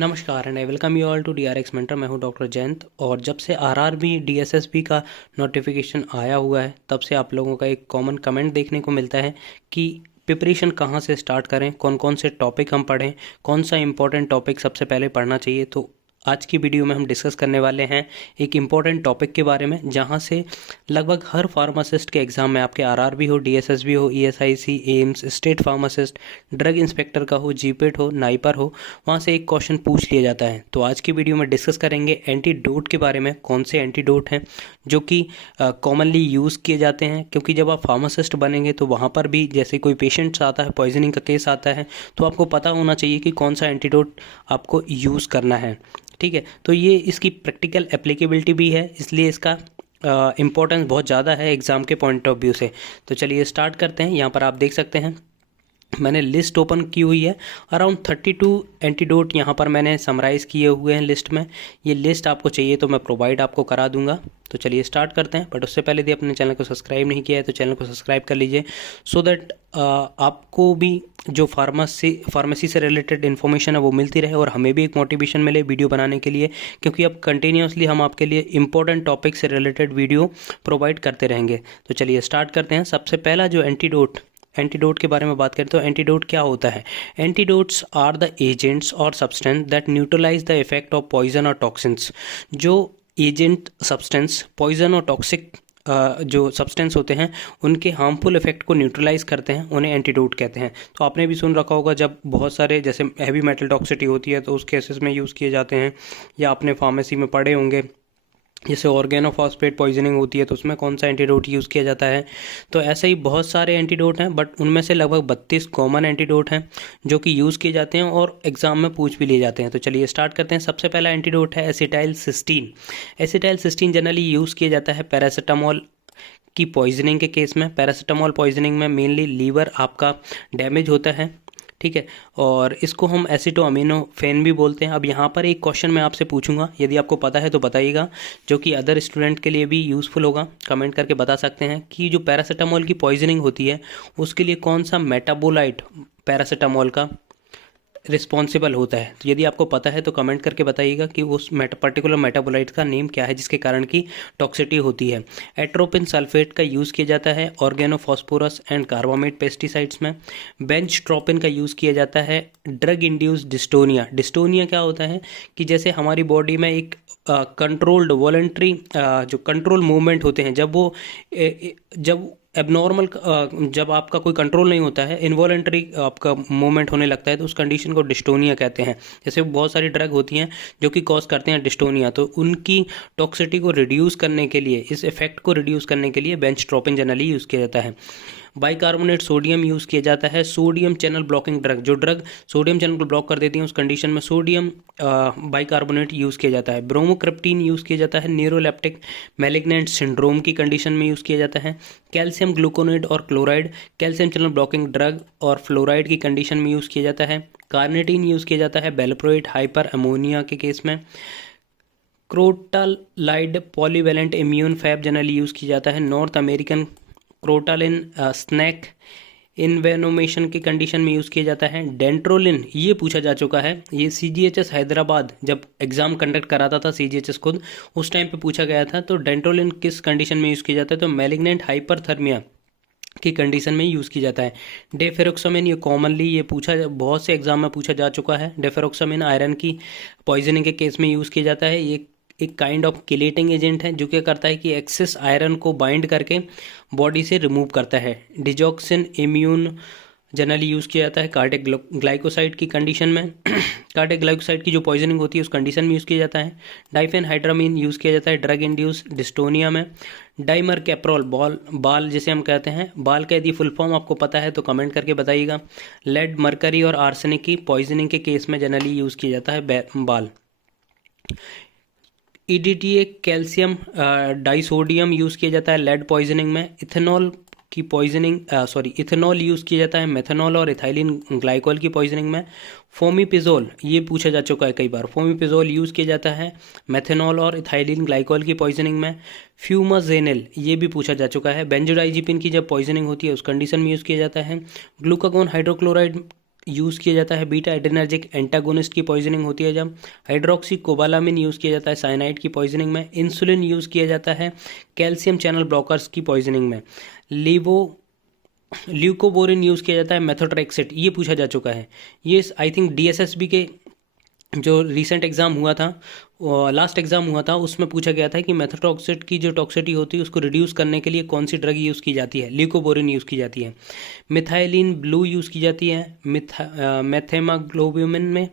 नमस्कार and I welcome you all to DRX mentor. मैं हूं डॉक्टर जयंत। और जब से RRB DSSB का नोटिफिकेशन आया हुआ है तब से आप लोगों का एक कॉमन कमेंट देखने को मिलता है कि प्रिपरेशन कहाँ से स्टार्ट करें, कौन कौन से टॉपिक हम पढ़ें, कौन सा इंपॉर्टेंट टॉपिक सबसे पहले पढ़ना चाहिए। तो आज की वीडियो में हम डिस्कस करने वाले हैं एक इम्पॉर्टेंट टॉपिक के बारे में, जहां से लगभग हर फार्मासिस्ट के एग्ज़ाम में, आपके RRB हो, DSSB हो, ESIC, AIIMS, state pharmacist, drug inspector का हो, जीपेट हो, नाइपर हो, वहां से एक क्वेश्चन पूछ लिया जाता है। तो आज की वीडियो में डिस्कस करेंगे एंटीडोट के बारे में, कौन से एंटीडोट हैं जो कि कॉमनली यूज़ किए जाते हैं। क्योंकि जब आप फार्मासिस्ट बनेंगे तो वहाँ पर भी जैसे कोई पेशेंट्स आता है, पॉइजनिंग का केस आता है, तो आपको पता होना चाहिए कि कौन सा एंटीडोट आपको यूज़ करना है। ठीक है, तो ये इसकी प्रैक्टिकल एप्लीकेबिलिटी भी है, इसलिए इसका इम्पोर्टेंस बहुत ज़्यादा है एग्ज़ाम के पॉइंट ऑफ व्यू से। तो चलिए स्टार्ट करते हैं। यहाँ पर आप देख सकते हैं मैंने लिस्ट ओपन की हुई है। अराउंड 32 एंटीडोट यहाँ पर मैंने समराइज़ किए हुए हैं लिस्ट में। ये लिस्ट आपको चाहिए तो मैं प्रोवाइड आपको करा दूंगा। तो चलिए स्टार्ट करते हैं। बट उससे पहले यदि अपने चैनल को सब्सक्राइब नहीं किया है तो चैनल को सब्सक्राइब कर लीजिए, सो दैट आपको भी जो फार्मेसी से रिलेटेड इन्फॉर्मेशन है वो मिलती रहे और हमें भी एक मोटिवेशन मिले वीडियो बनाने के लिए। क्योंकि अब कंटिन्यूसली हम आपके लिए इंपॉर्टेंट टॉपिक से रिलेटेड वीडियो प्रोवाइड करते रहेंगे। तो चलिए स्टार्ट करते हैं। सबसे पहला जो एंटीडोट के बारे में बात करें तो एंटीडोट क्या होता है। एंटीडोट्स आर द एजेंट्स और substance that neutralise the effect of poison और टॉक्सिन्स। जो एजेंट, सब्सटेंस, पॉइजन और टॉक्सिक जो सब्सटेंस होते हैं उनके हार्मफुल इफेक्ट को न्यूट्रलाइज करते हैं, उन्हें एंटीडोट कहते हैं। तो आपने भी सुन रखा होगा, जब बहुत सारे जैसे हैवी मेटल टॉक्सिटी होती है तो उस केसेस में यूज़ किए जाते हैं, या आपने फार्मेसी में पढ़े होंगे जैसे ऑर्गेनोफॉस्फेट पॉइजनिंग होती है तो उसमें कौन सा एंटीडोट यूज़ किया जाता है। तो ऐसे ही बहुत सारे एंटीडोट हैं, बट उनमें से लगभग 32 कॉमन एंटीडोट हैं जो कि यूज़ किए जाते हैं और एग्जाम में पूछ भी लिए जाते हैं। तो चलिए स्टार्ट करते हैं। सबसे पहला एंटीडोट है acetylcysteine. Acetylcysteine generally use किया जाता है पैरासीटामोल की पॉइजनिंग के केस में। पैरासीटामोल पॉइजनिंग में मेनली लीवर आपका डैमेज होता है, ठीक है, और इसको हम एसिटोअमीनोफेन भी बोलते हैं। अब यहाँ पर एक क्वेश्चन मैं आपसे पूछूंगा, यदि आपको पता है तो बताइएगा, जो कि अदर स्टूडेंट के लिए भी यूज़फुल होगा। कमेंट करके बता सकते हैं कि जो पैरासीटामोल की पॉइजनिंग होती है उसके लिए कौन सा मेटाबोलाइट पैरासीटामोल का रिस्पॉन्सिबल होता है। तो यदि आपको पता है तो कमेंट करके बताइएगा कि उस पर्टिकुलर मेटाबोलाइट का नेम क्या है जिसके कारण की टॉक्सिटी होती है। एट्रोपिन सल्फेट का यूज़ किया जाता है ऑर्गेनोफॉस्फोरस एंड कार्बामेट पेस्टिसाइड्स में। बेंचट्रोपिन का यूज़ किया जाता है ड्रग इंड्यूस्ड डिस्टोनिया। डिस्टोनिया क्या होता है कि जैसे हमारी बॉडी में एक कंट्रोल्ड वॉलंटरी जो कंट्रोल मूवमेंट होते हैं, जब वो जब एबनॉर्मल, जब आपका कोई कंट्रोल नहीं होता है, इनवॉलेंटरी आपका मूवमेंट होने लगता है, तो उस कंडीशन को डिस्टोनिया कहते हैं। जैसे बहुत सारी ड्रग होती हैं जो कि कॉज करते हैं डिस्टोनिया, तो उनकी टॉक्सिटी को रिड्यूस करने के लिए, इस इफेक्ट को रिड्यूस करने के लिए बेंचट्रोपिन जनरली यूज़ किया जाता है। बाइकार्बोनेट सोडियम यूज़ किया जाता है सोडियम चैनल ब्लॉकिंग ड्रग। जो ड्रग सोडियम चैनल को ब्लॉक कर देती है उस कंडीशन में सोडियम बाइकार्बोनेट यूज़ किया जाता है। ब्रोमोक्रिप्टीन यूज़ किया जाता है न्यूरोलेप्टिक मैलिग्नेंट सिंड्रोम की कंडीशन में यूज़ किया जाता है। कैल्शियम ग्लूकोनेट और chloride calcium channel blocking drug और फ्लोराइड की कंडीशन में यूज़ किया जाता है। कार्निटीन यूज़ किया जाता है बेल्प्रोइट हाइपर अमोनिया के केस में। Crotalide polyvalent immune fab generally use किया जाता है north American crotaline snake envenomation की कंडीशन में यूज़ किया जाता है। डेंट्रोलिन, ये पूछा जा चुका है, ये CGHS हैदराबाद जब एग्ज़ाम कंडक्ट कराता था, CGHS खुद उस टाइम पे पूछा गया था। तो डेंट्रोलिन किस कंडीशन में यूज़ किया जाता है, तो मैलिग्नेंट हाइपरथर्मिया की कंडीशन में यूज़ की जाता है। डेफेरोक्सामिन, ये कॉमनली ये पूछा, बहुत से एग्जाम में पूछा जा चुका है। डेफेरोक्सामिन आयरन की पॉइजनिंग के केस में यूज़ किया जाता है। ये एक काइंड ऑफ किलेटिंग एजेंट है जो क्या करता है कि एक्सेस आयरन को बाइंड करके बॉडी से रिमूव करता है। डिजॉक्सिन इम्यून जनरली यूज़ किया जाता है कार्डियक ग्लाइकोसाइड की कंडीशन में। कार्डियक ग्लाइकोसाइड की जो पॉइजनिंग होती है उस कंडीशन में यूज़ किया जाता है। डाइफेनहाइड्रामीन यूज़ किया जाता है ड्रग इंड्यूस डिस्टोनिया में। डाइमर कैप्रोल बाल जिसे हम कहते हैं, बाल का यदि फुल फॉर्म आपको पता है तो कमेंट करके बताइएगा। लेड, मरकरी और आर्सेनिक की पॉइजनिंग के केस में जनरली यूज़ किया जाता है बाल। EDTA कैल्शियम डाइसोडियम यूज़ किया जाता है लेड पॉइजनिंग में। इथेनॉल की पॉइजनिंग इथेनॉल यूज़ किया जाता है मेथनॉल और इथाइलिन ग्लाइकोल की पॉइजनिंग में। फोमिपिजोल, ये पूछा जा चुका है कई बार, फोमिपिजोल यूज़ किया जाता है मेथनॉल और इथाइलिन ग्लाइकोल की पॉइजनिंग में। फ्यूमाजेनिल, ये भी पूछा जा चुका है, बेंजोडाइजिपिन की जब पॉइजनिंग होती है उस कंडीशन में यूज़ किया जाता है। ग्लूकागोन हाइड्रोक्लोराइड यूज़ किया जाता है बीटा एड्रेनर्जिक एंटागोनिस्ट की पॉइजनिंग होती है जब। हाइड्रोक्सी कोबालामिन यूज़ किया जाता है साइनाइड की पॉइजनिंग में। इंसुलिन यूज़ किया जाता है कैल्शियम चैनल ब्लॉकर्स की पॉइजनिंग में। ल्यूकोबोरिन यूज़ किया जाता है मेथोट्रेक्सेट, ये पूछा जा चुका है। ये आई थिंक डीएसएसबी के जो रिसेंट एग्ज़ाम हुआ था, लास्ट एग्ज़ाम हुआ था, उसमें पूछा गया था कि मेथोट्रेक्सेट की जो टॉक्सिसिटी होती है उसको रिड्यूस करने के लिए कौन सी ड्रग यूज़ की जाती है। ल्यूकोबोरिन यूज़ की जाती है। मिथाइलिन ब्लू यूज़ की जाती है मेथेमाग्लोबिन में।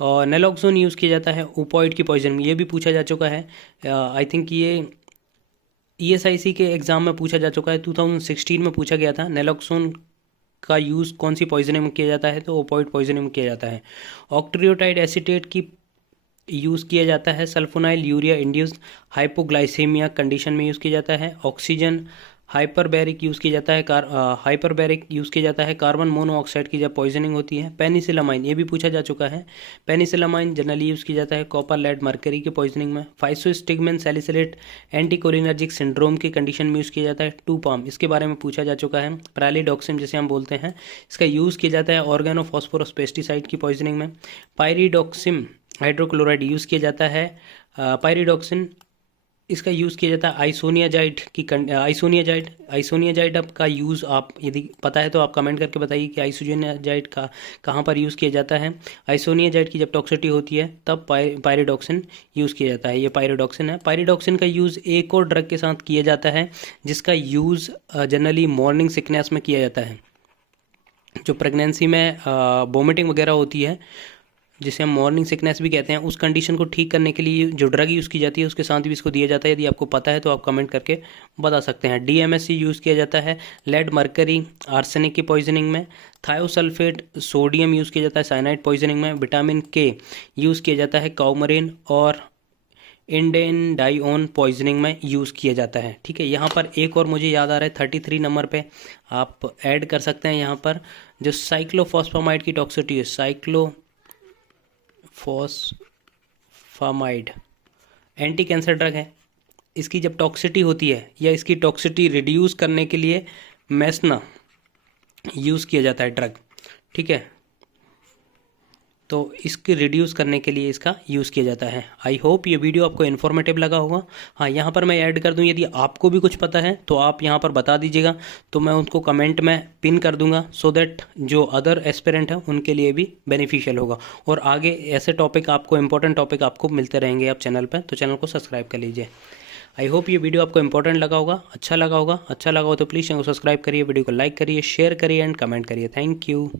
और नेलोक्सोन यूज़ किया जाता है ओपॉइड की पॉइजन में, ये भी पूछा जा चुका है। आई थिंक ये ईएसआईसी के एग्ज़ाम में पूछा जा चुका है, 2016 में पूछा गया था। नेलोक्सोन का यूज़ कौन सी पॉइजनिंग में किया जाता है, तो ओपॉइड पॉइजनिंग में किया जाता है। ऑक्ट्रियोटाइड एसीटेट की यूज़ किया जाता है sulfonylurea induced hypoglycaemia condition में यूज़ किया जाता है। ऑक्सीजन हाइपरबैरिक यूज़ किया जाता है हाइपरबैरिक यूज़ किया जाता है कार्बन मोनोऑक्साइड की जब पॉइजनिंग होती है। पेनिसिलामाइन, ये भी पूछा जा चुका है। पेनिसिलामाइन जनरली यूज़ किया जाता है कॉपर लेड मर्करी की पॉइजनिंग में। फाइसोस्टिगमेन सैलिसिलेट एंटीकोलिनर्जिक सिंड्रोम की कंडीशन में यूज़ किया जाता है। 2-पाम, इसके बारे में पूछा जा चुका है। पैरालिडॉक्सिम जिसे हम बोलते हैं, इसका यूज़ किया जाता है ऑर्गेनोफॉस्फोरस पेस्टिसाइड की पॉइजनिंग में। पायरिडॉक्सिम हाइड्रोक्लोराइड यूज़ किया जाता है। पायरिडॉक्सिन, इसका यूज़ किया जाता है आइसोनियाजाइड का यूज़ आप यदि पता है तो आप कमेंट करके बताइए कि आइसोनियाजाइड का कहाँ पर यूज़ किया जाता है। आइसोनियाजाइड की जब टॉक्सिसिटी होती है तब पायरिडॉक्सिन यूज़ किया जाता है। ये पायरिडॉक्सिन है। पायरिडॉक्सिन का यूज़ एक और ड्रग के साथ किया जाता है जिसका यूज़ जनरली मॉर्निंग सिकनेस में किया जाता है। जो प्रेगनेंसी में वोमिटिंग वगैरह होती है, जिसे हम मॉर्निंग सिकनेस भी कहते हैं, उस कंडीशन को ठीक करने के लिए जो ड्रग यूज़ की जाती है उसके साथ भी इसको दिया जाता है। यदि आपको पता है तो आप कमेंट करके बता सकते हैं। डीएमएससी यूज़ किया जाता है लेड मर्करी आर्सेनिक की पॉइजनिंग में। थायोसल्फेट सोडियम यूज़ किया जाता है साइनाइड पॉइजनिंग में। विटामिन के यूज़ किया जाता है कॉमरिन और इंडेनडाइओन पॉइजनिंग में यूज़ किया जाता है। ठीक है, यहाँ पर एक और मुझे याद आ रहा है 33 नंबर पे आप ऐड कर सकते हैं। यहाँ पर जो साइक्लोफॉस्फामाइड की टॉक्सिसिटी है, साइक्लोफॉस्फामाइड एंटी कैंसर ड्रग है। इसकी जब टॉक्सिसिटी होती है या इसकी टॉक्सिसिटी रिड्यूस करने के लिए मेसना यूज़ किया जाता है ड्रग। ठीक है, तो इसके रिड्यूस करने के लिए इसका यूज़ किया जाता है। आई होप ये वीडियो आपको इन्फॉर्मेटिव लगा होगा। हाँ, यहाँ पर मैं ऐड कर दूँ, यदि आपको भी कुछ पता है तो आप यहाँ पर बता दीजिएगा, तो मैं उसको कमेंट में पिन कर दूंगा, सो दैट जो अदर एस्पिरेंट हैं उनके लिए भी बेनिफिशियल होगा। और आगे ऐसे टॉपिक आपको, इंपॉर्टेंट टॉपिक आपको मिलते रहेंगे आप चैनल पर, तो चैनल को सब्सक्राइब कर लीजिए। आई होप ये वीडियो आपको इंपॉर्टेंट लगा होगा, अच्छा लगा होगा तो प्लीज़ चैनल को सब्सक्राइब करिए, वीडियो को लाइक करिए, शेयर करिए एंड कमेंट करिए। Thank you.